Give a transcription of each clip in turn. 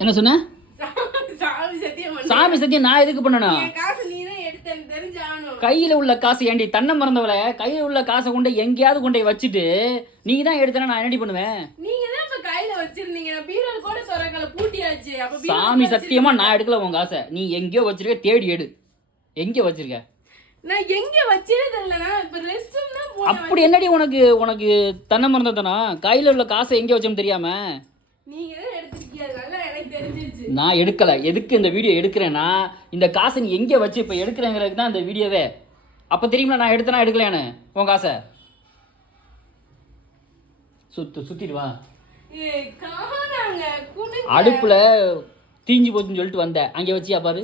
என்ன சொன்ன? சாமி சத்தியம் நான் எதுக்கு பண்ணணும்? கையில உள்ள காசு ஏண்டி தன்னை மறந்தவள, கையில உள்ள காசை கொண்டு எங்கேயாவது கொண்டு வச்சுட்டு நீ தான் எடுத்தனா நான் என்னடி பண்ணுவேன்? சாமி சத்தியமா நான் எடுக்கல உன் காசை. நீ எங்கேயோ வச்சிருக்க, தேடி எடு. எங்க வச்சிருக்க? நான் எங்க வச்சிருந்தேன்னா இப்ப ரெஸ்ட்ரூம் தான் போறேன். அப்படி என்னடி உனக்கு தன்னை மறந்ததனா? கையில உள்ள காசை எங்க வச்சோம் தெரியாம நீங்க தான் எடுத்துட்டீங்க. அதனால எனக்கு தெரிஞ்சிருச்சு. நான் எடுக்கல. எதுக்கு இந்த வீடியோ எடுக்கிறேன்னா, இந்த காசை நீ எங்க வச்சு இப்ப எடுக்கிறேங்கிறதுக்கு தான் இந்த வீடியோவே. அப்ப தெரியுமா நான் எடுத்தனா எடுக்கலையானு உன் காசை? சுத்திட்டு வா. அடுப்புல தீஞ்சு போச்சுன்னு சொல்லிட்டு வந்தேன். அங்கே வச்சியா பாரு,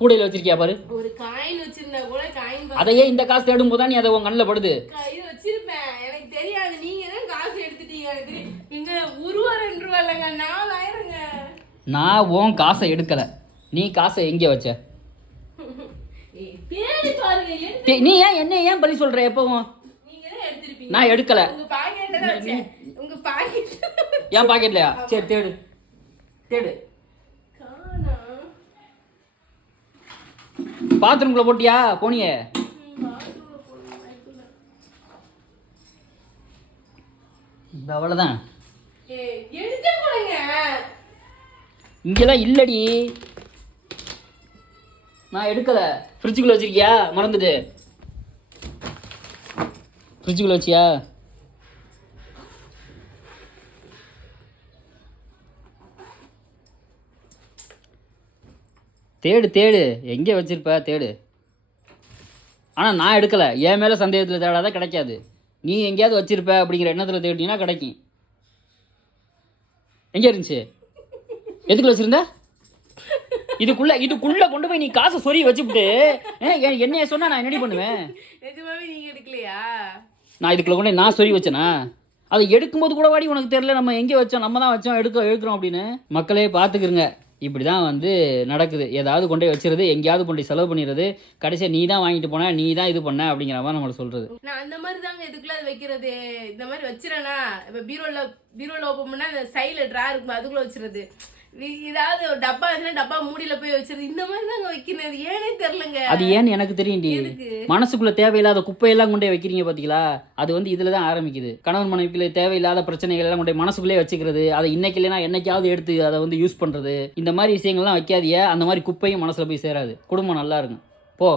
கூடையில வச்சிருக்கியா பாரு. ஒரு காயின் வச்சிருந்தா கூட காயின் அதையே இந்த காசு தேடும் போது நீ அதை உன் கண்ணில் படுது. இது வச்சிருப்பேன், எனக்கு தெரியாது. நீங்க தான் காசு எடுத்துட்டீங்க. எனக்கு இங்க ரூபா 2 ரூபா இல்லைங்க, 4000ங்க. நான் உன் காசை எடுக்கல. நீ காசை எங்கே வச்ச? தேடி பாருங்க. நீ ஏன் பழி சொல்ற? எப்பவும் நீங்க தான் எடுத்துட்டீங்க. நான் எடுக்கல. உங்க பாக்கெட்ல தான் வச்சேன். உங்க பாக்கெட் ஏன் பாக்கெட்லயா? சரி தேடு. பாத்ரூம்குள்ள போட்டியா? போனியே. அவ்வளவுதான். இங்கெல்லாம் இல்லடி, நான் எடுக்கல. ஃப்ரிட்ஜுக்குள்ள வச்சிருக்கியா? மறந்துட்டு ஃப்ரிட்ஜுக்குள்ள வச்சியா? தேடு எங்கே வச்சிருப்ப தேடு. ஆனால் நான் எடுக்கலை. என் மேலே சந்தேகத்தில் தேடாத, கிடைக்காது. நீ எங்கேயாவது வச்சிருப்ப அப்படிங்கிற எண்ணத்தில் தேடினா கிடைக்கும். எங்கே இருந்துச்சு? எதுக்குள்ள வச்சிருந்த? இதுக்குள்ள கொண்டு போய் நீ காசை சொறி வச்சுவிட்டு என்னைய சொன்னா நான் என்னடி பண்ணுவேன்? நீங்க எடுக்கலையா? நான் இதுக்குள்ள கொண்டு நான் சொறி வச்சேனா? அதை எடுக்கும்போது கூட வாடி உனக்கு தெரியல நம்ம எங்கே வச்சோம், நம்ம தான் வச்சோம், எடுக்கிறோம் அப்படின்னு. மக்களே பார்த்துக்கிறங்க. இப்படி தான் நடக்குது. ஏதாவது கொண்டு போய் வச்சுருது, எங்கேயாவது கொண்டு செலவு பண்ணிடுறது. கடைசியாக நீ தான் வாங்கிட்டு போன, நீ தான் இது பண்ண அப்படிங்கிற மாதிரி நம்மளை சொல்கிறது. நான் அந்த மாதிரி தாங்க இதுக்குள்ள வைக்கிறது. இந்த மாதிரி வச்சிடறேன்னா இப்போ பீரோவில் ஓப்பன் பண்ணால் அந்த சைடில் ட்ரா இருக்கும், அதுக்குள்ளே வச்சுருது. ஏதாவது ஒரு டப்பா இருந்துச்சுன்னா டப்பா மூடியில் போய் வச்சிருது. இந்த மாதிரி தாங்க வைக்கிறது. ஏனே தெரிலங்க. அது ஏன்னு எனக்கு தெரியும். மனசுக்குள்ள தேவையில்லாத குப்பையெல்லாம் கொண்டே வைக்கிறீங்க பார்த்தீங்களா? அது இதில் தான் ஆரம்பிக்குது. கணவன் மனைவிக்குள்ள தேவையில்லாத பிரச்சனைகள் எல்லாம் கொண்டே மனசுக்குள்ளே வச்சுக்கிறது. அதை இன்னைக்கு இல்லைன்னா என்னைக்காவது எடுத்து அதை யூஸ் பண்ணுறது. இந்த மாதிரி விஷயங்கள்லாம் வைக்காதிய. அந்த மாதிரி குப்பையும் மனசில் போய் சேராது. குடும்பம் நல்லா இருக்கும். போ.